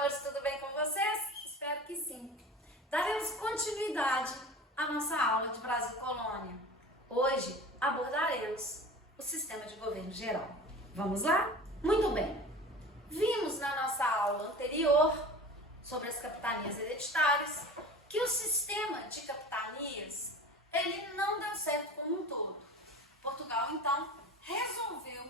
amores, tudo bem com vocês? Espero que sim. Daremos continuidade à nossa aula de Brasil Colônia. Hoje abordaremos o sistema de governo geral. Vamos lá? Muito bem. Vimos na nossa aula anterior sobre as capitanias hereditárias que o sistema de capitanias ele não deu certo como um todo. Portugal, então, resolveu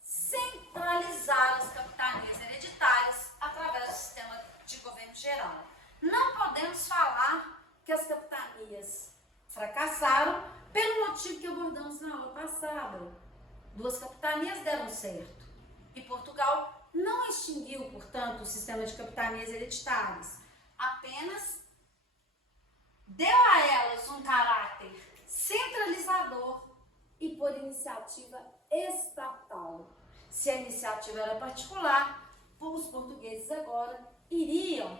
centralizar as capitanias hereditárias através do sistema de governo geral. Não podemos falar que as capitanias fracassaram pelo motivo que abordamos na aula passada. 2 capitanias deram certo e Portugal não extinguiu, portanto, o sistema de capitanias hereditárias. Apenas deu a elas um caráter centralizador e por iniciativa estatal. Se a iniciativa era particular, os portugueses agora iriam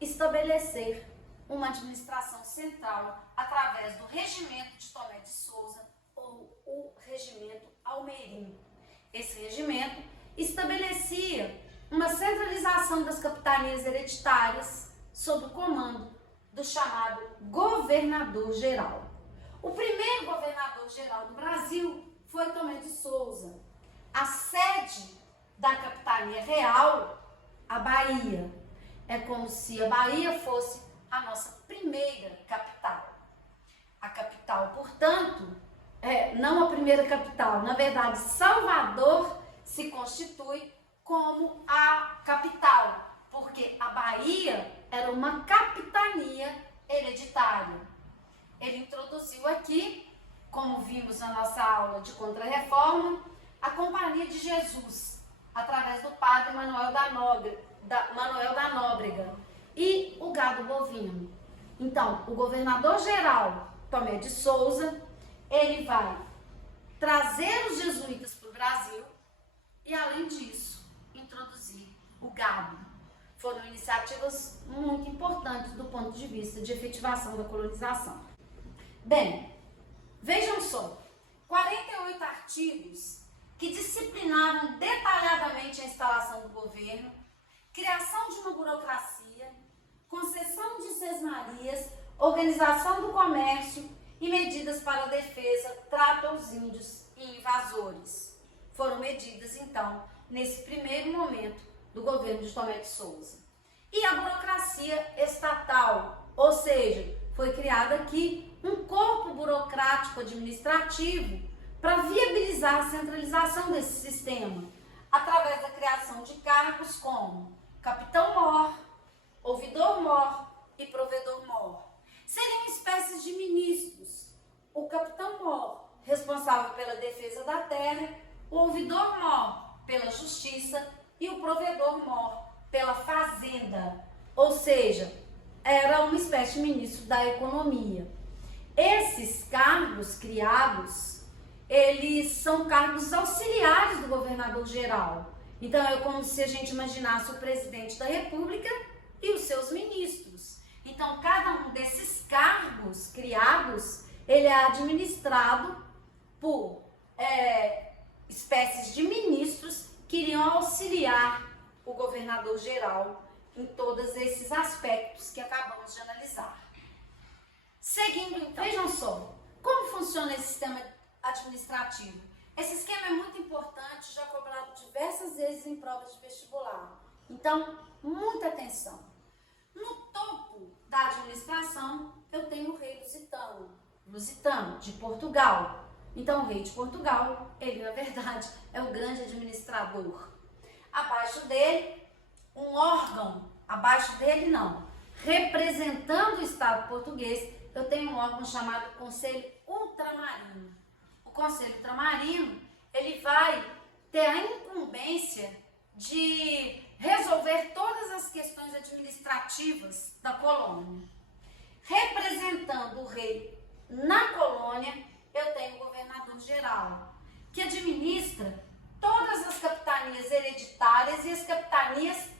estabelecer uma administração central através do regimento de Tomé de Souza ou o regimento almeirim. Esse regimento estabelecia uma centralização das capitanias hereditárias sob o comando do chamado governador-geral. O primeiro governador-geral do Brasil foi Tomé de Souza. A sede da capitania real, a Bahia. É como se a Bahia fosse a nossa primeira capital. A capital, portanto, não a primeira capital. Na verdade, Salvador se constitui como a capital, porque a Bahia era uma capitania hereditária. Ele introduziu aqui, como vimos na nossa aula de Contra-Reforma, a Companhia de Jesus, através do padre Manuel da Nóbrega e o gado bovino. Então, o governador-geral Tomé de Souza, ele vai trazer os jesuítas para o Brasil e, além disso, introduzir o gado. Foram iniciativas muito importantes do ponto de vista de efetivação da colonização. Bem, vejam só, 48 artigos que disciplinavam detalhadamente a instalação do governo, criação de uma burocracia, concessão de sesmarias, organização do comércio e medidas para a defesa, trato aos índios e invasores. Foram medidas, então, nesse primeiro momento do governo de Tomé de Souza. E a burocracia estatal, ou seja, foi criado aqui um corpo burocrático administrativo para viabilizar a centralização desse sistema, através da criação de cargos como capitão-mor, ouvidor-mor e provedor-mor. Seriam espécies de ministros. O capitão-mor, responsável pela defesa da terra, o ouvidor-mor pela justiça e o provedor-mor pela fazenda, ou seja, era uma espécie de ministro da economia. Esses cargos criados, eles são cargos auxiliares do governador-geral. Então, é como se a gente imaginasse o presidente da República e os seus ministros. Então, cada um desses cargos criados, ele é administrado por espécies de ministros que iriam auxiliar o governador-geral em todos esses aspectos que acabamos de analisar. Seguindo, então, vejam só, como funciona esse sistema administrativo. Esse esquema é muito importante, já cobrado diversas vezes em provas de vestibular. Então, muita atenção. No topo da administração, eu tenho o rei lusitano, de Portugal. Então, o rei de Portugal, ele, na verdade, é o grande administrador. Abaixo dele, um órgão, representando o Estado português, eu tenho um órgão chamado Conselho Ultramarino. O Conselho Ultramarino, ele vai ter a incumbência de resolver todas as questões administrativas da colônia. Representando o rei na colônia, eu tenho o governador-geral, que administra todas as capitanias hereditárias e as capitanias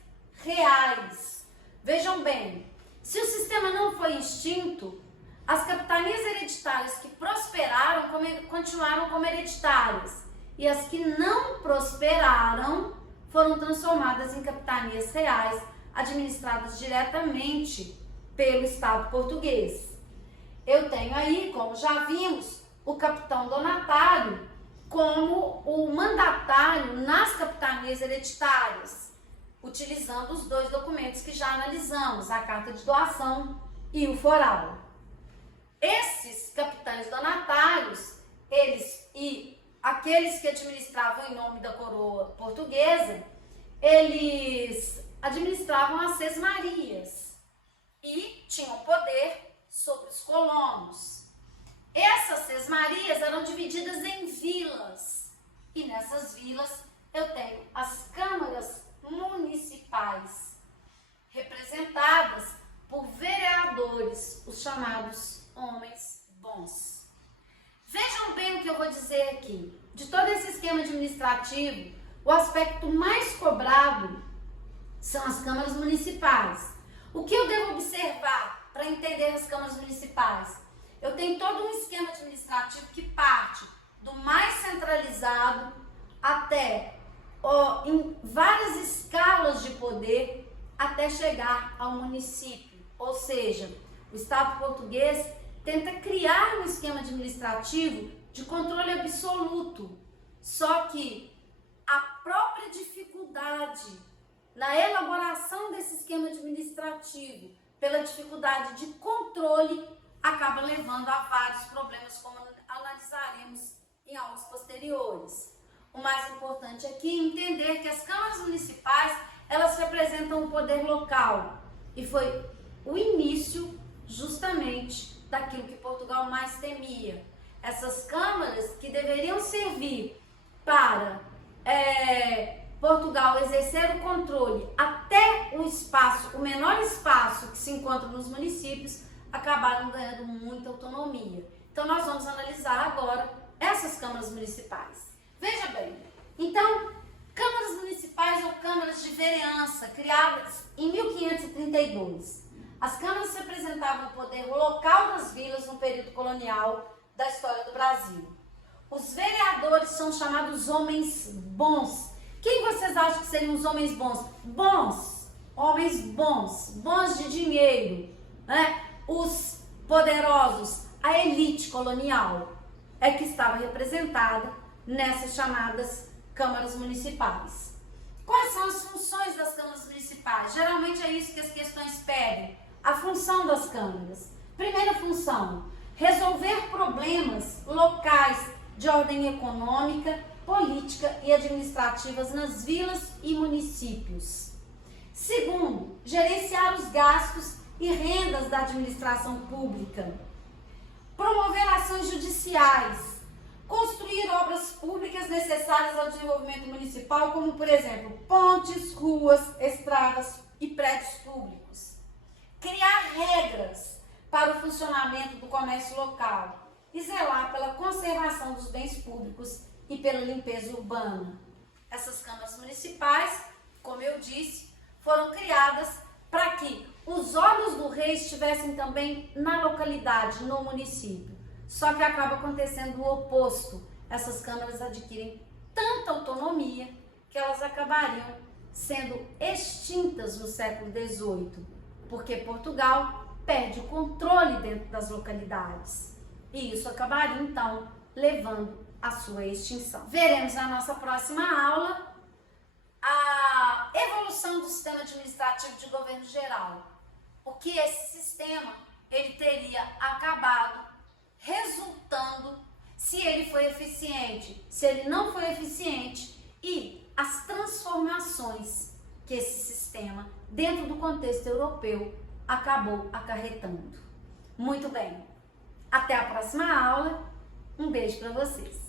reais. Vejam bem, se o sistema não foi extinto, as capitanias hereditárias que prosperaram continuaram como hereditárias e as que não prosperaram foram transformadas em capitanias reais, administradas diretamente pelo Estado português. Eu tenho aí, como já vimos, o capitão donatário como o mandatário nas capitanias hereditárias, utilizando os dois documentos que já analisamos, a carta de doação e o foral. Esses capitães donatários, eles e aqueles que administravam em nome da coroa portuguesa, eles administravam as sesmarias e tinham poder sobre os colonos. Essas sesmarias eram divididas em vilas e nessas vilas eu tenho as câmaras municipais, representadas por vereadores, os chamados homens bons. Vejam bem o que eu vou dizer aqui. De todo esse esquema administrativo, o aspecto mais cobrado são as câmaras municipais. O que eu devo observar para entender as câmaras municipais? Eu tenho todo um esquema administrativo que parte do mais centralizado até em várias escalas de poder até chegar ao município. Ou seja, o Estado português tenta criar um esquema administrativo de controle absoluto. Só que a própria dificuldade na elaboração desse esquema administrativo, pela dificuldade de controle, acaba levando a vários problemas, como analisaremos em aulas posteriores. O mais importante aqui é entender que as câmaras municipais, elas representam o poder local e foi o início justamente daquilo que Portugal mais temia. Essas câmaras que deveriam servir para Portugal exercer o controle até o espaço, o menor espaço que se encontra nos municípios, acabaram ganhando muita autonomia. Então nós vamos analisar agora essas câmaras municipais. Veja bem, então, câmaras municipais ou câmaras de vereança, criadas em 1532. As câmaras representavam o poder local das vilas no período colonial da história do Brasil. Os vereadores são chamados homens bons. Quem vocês acham que seriam os homens bons? Bons, homens bons, bons de dinheiro, né? Os poderosos, a elite colonial, é que estava representada nessas chamadas câmaras municipais. Quais são as funções das câmaras municipais? Geralmente é isso que as questões pedem, a função das câmaras. Primeira função, resolver problemas locais de ordem econômica, política e administrativas nas vilas e municípios. Segundo, gerenciar os gastos e rendas da administração pública. Promover ações judiciais. Construir obras públicas necessárias ao desenvolvimento municipal, como, por exemplo, pontes, ruas, estradas e prédios públicos. Criar regras para o funcionamento do comércio local e zelar pela conservação dos bens públicos e pela limpeza urbana. Essas câmaras municipais, como eu disse, foram criadas para que os olhos do rei estivessem também na localidade, no município. Só que acaba acontecendo o oposto. Essas câmaras adquirem tanta autonomia que elas acabariam sendo extintas no século XVIII, porque Portugal perde o controle dentro das localidades. E isso acabaria, então, levando à sua extinção. Veremos na nossa próxima aula a evolução do sistema administrativo de governo geral. O que esse sistema ele teria acabado resultando, se ele foi eficiente, se ele não foi eficiente, e as transformações que esse sistema, dentro do contexto europeu, acabou acarretando. Muito bem, até a próxima aula, um beijo para vocês.